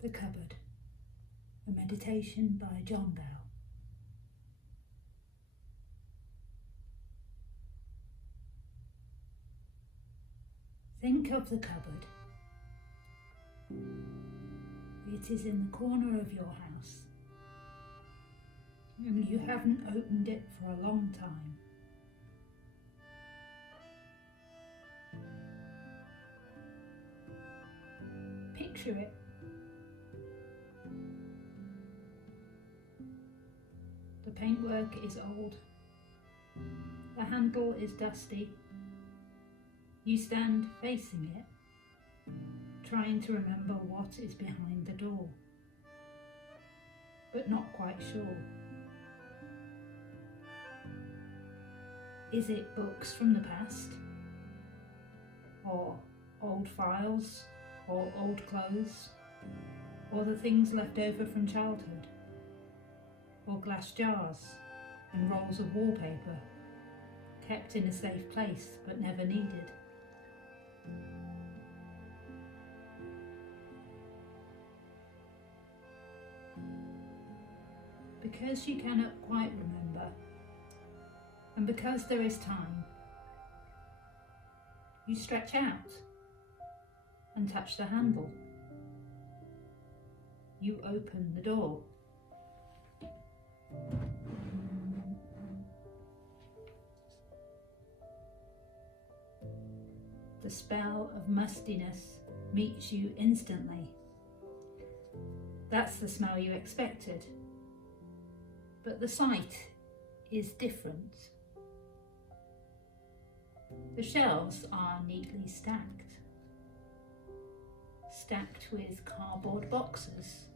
The Cupboard, a meditation by John Bell. Think of the cupboard. It is in the corner of your house, and you haven't opened it for a long time. Picture it. The paintwork is old. The handle is dusty. You stand facing it, trying to remember what is behind the door, but not quite sure. Is it books from the past? Or old files? Or old clothes? Or the things left over from childhood? Or glass jars and rolls of wallpaper, kept in a safe place but never needed? Because you cannot quite remember, and because there is time, you stretch out and touch the handle. You open the door. The spell of mustiness meets you instantly. That's the smell you expected, but the sight is different. The shelves are neatly stacked with cardboard boxes,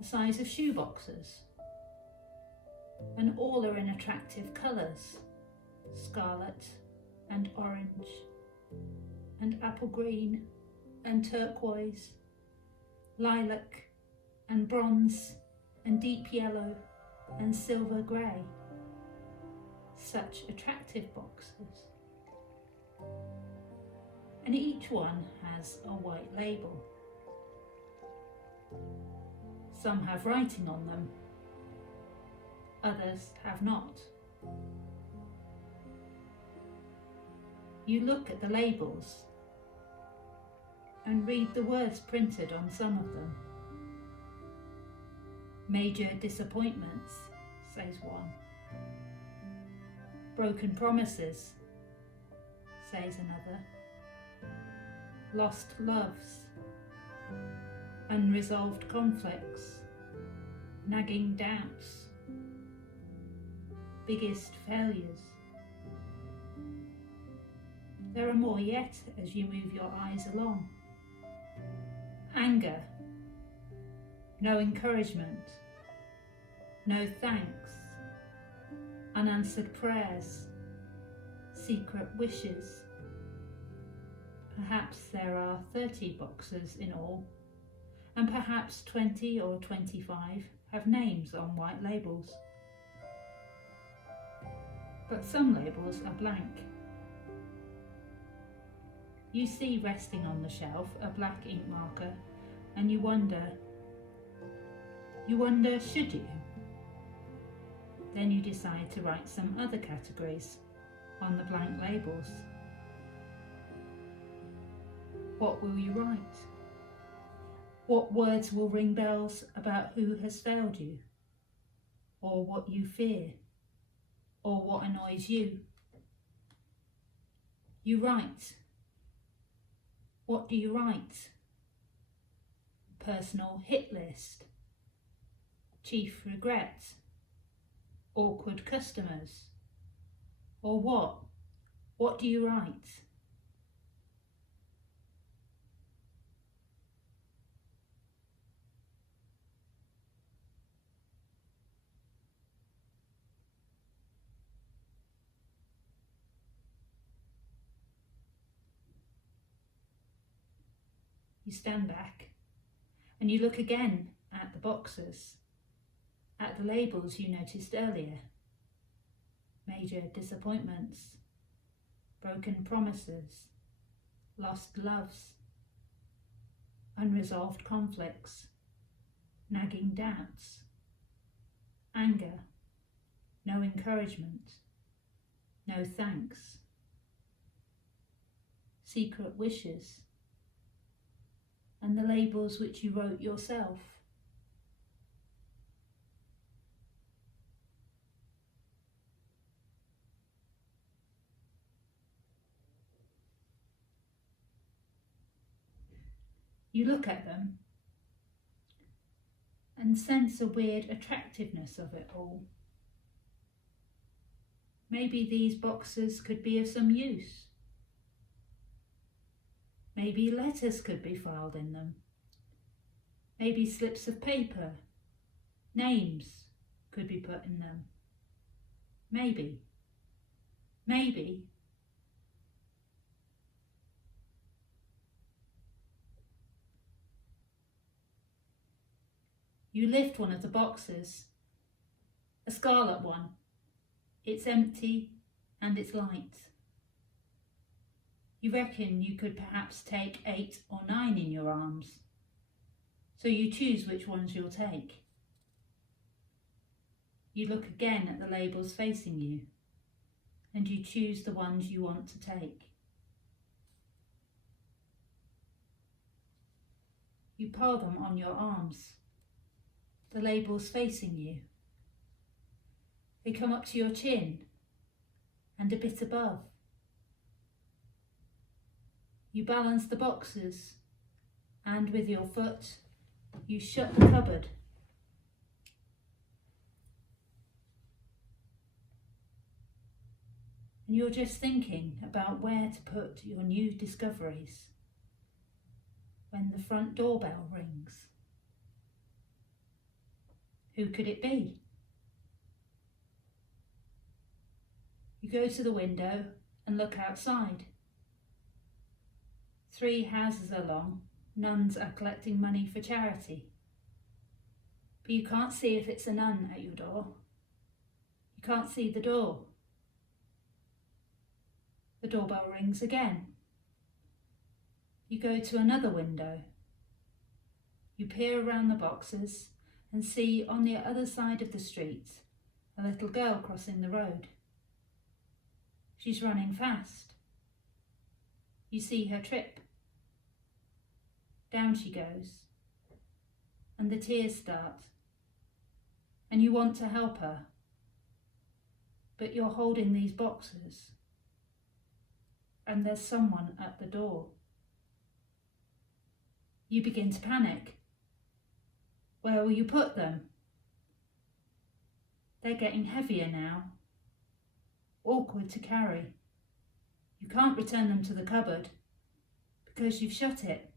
the size of shoe boxes, and all are in attractive colours: scarlet and orange and apple green and turquoise, lilac and bronze and deep yellow and silver grey. Such attractive boxes. And each one has a white label. Some have writing on them, others have not. You look at the labels and read the words printed on some of them. Major disappointments, says one. Broken promises, says another. Lost loves, unresolved conflicts, nagging doubts, biggest failures. There are more yet as you move your eyes along. Anger, no encouragement, no thanks, unanswered prayers, secret wishes. Perhaps there are 30 boxes in all, and perhaps 20 or 25 have names on white labels. But some labels are blank. You see resting on the shelf a black ink marker, and you wonder, should you? Then you decide to write some other categories on the blank labels. What will you write? What words will ring bells about who has failed you, or what you fear, or what annoys you? You write. What do you write? Personal hit list, chief regrets, awkward customers, or what? What do you write? You stand back and you look again at the boxes, at the labels you noticed earlier. Major disappointments, broken promises, lost loves. unresolved conflicts, nagging doubts, anger, no encouragement, no thanks, secret wishes, and the labels which you wrote yourself. You look at them and sense a weird attractiveness of it all. Maybe these boxes could be of some use. Maybe letters could be filed in them. Maybe slips of paper, names could be put in them. Maybe. You lift one of the boxes, a scarlet one. It's empty and it's light. You reckon you could perhaps take 8 or 9 in your arms, so you choose which ones you'll take. You look again at the labels facing you, and you choose the ones you want to take. You pile them on your arms, the labels facing you. They come up to your chin and a bit above. You balance the boxes, and with your foot, you shut the cupboard. And you're just thinking about where to put your new discoveries when the front doorbell rings. Who could it be? You go to the window and look outside. 3 houses along, nuns are collecting money for charity. But you can't see if it's a nun at your door. You can't see the door. The doorbell rings again. You go to another window. You peer around the boxes and see on the other side of the street a little girl crossing the road. She's running fast. You see her trip. Down she goes, and the tears start, and you want to help her, but you're holding these boxes, and there's someone at the door. You begin to panic. Where will you put them? They're getting heavier now. Awkward to carry. You can't return them to the cupboard because you've shut it.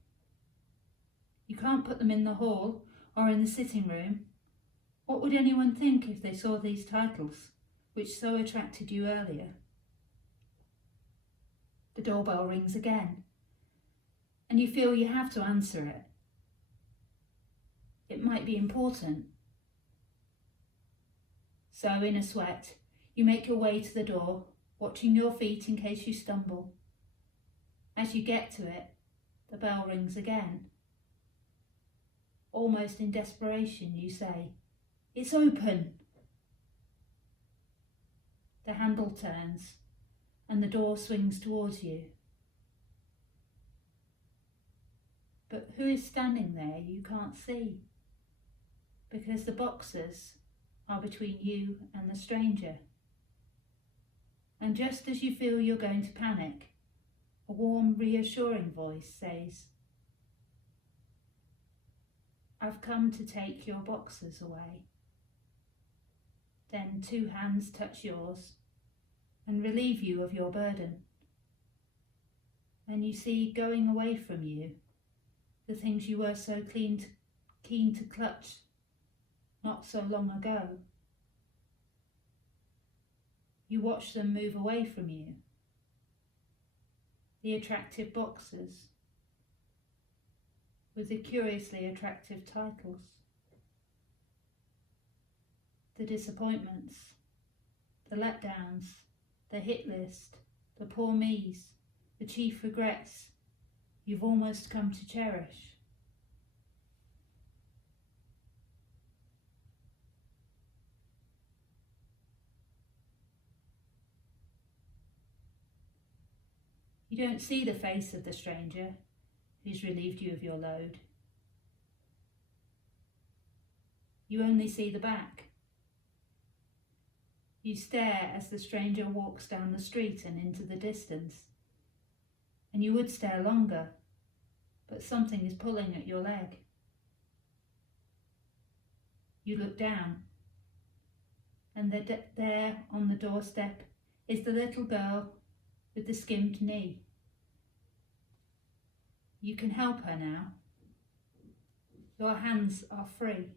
You can't put them in the hall or in the sitting room. What would anyone think if they saw these titles, which so attracted you earlier? The doorbell rings again, and you feel you have to answer it. It might be important. So, in a sweat, you make your way to the door, watching your feet in case you stumble. As you get to it, the bell rings again. Almost in desperation, you say, "It's open." The handle turns and the door swings towards you. But who is standing there you can't see, because the boxes are between you and the stranger. And just as you feel you're going to panic, a warm, reassuring voice says, "I've come to take your boxes away." Then 2 hands touch yours and relieve you of your burden. And you see going away from you the things you were so keen to clutch not so long ago. You watch them move away from you. The attractive boxes with the curiously attractive titles. The disappointments, the letdowns, the hit list, the poor me's, the chief regrets you've almost come to cherish. You don't see the face of the stranger who's relieved you of your load. You only see the back. You stare as the stranger walks down the street and into the distance. And you would stare longer, but something is pulling at your leg. You look down, and there on the doorstep is the little girl with the skimmed knee. You can help her now. Your hands are free.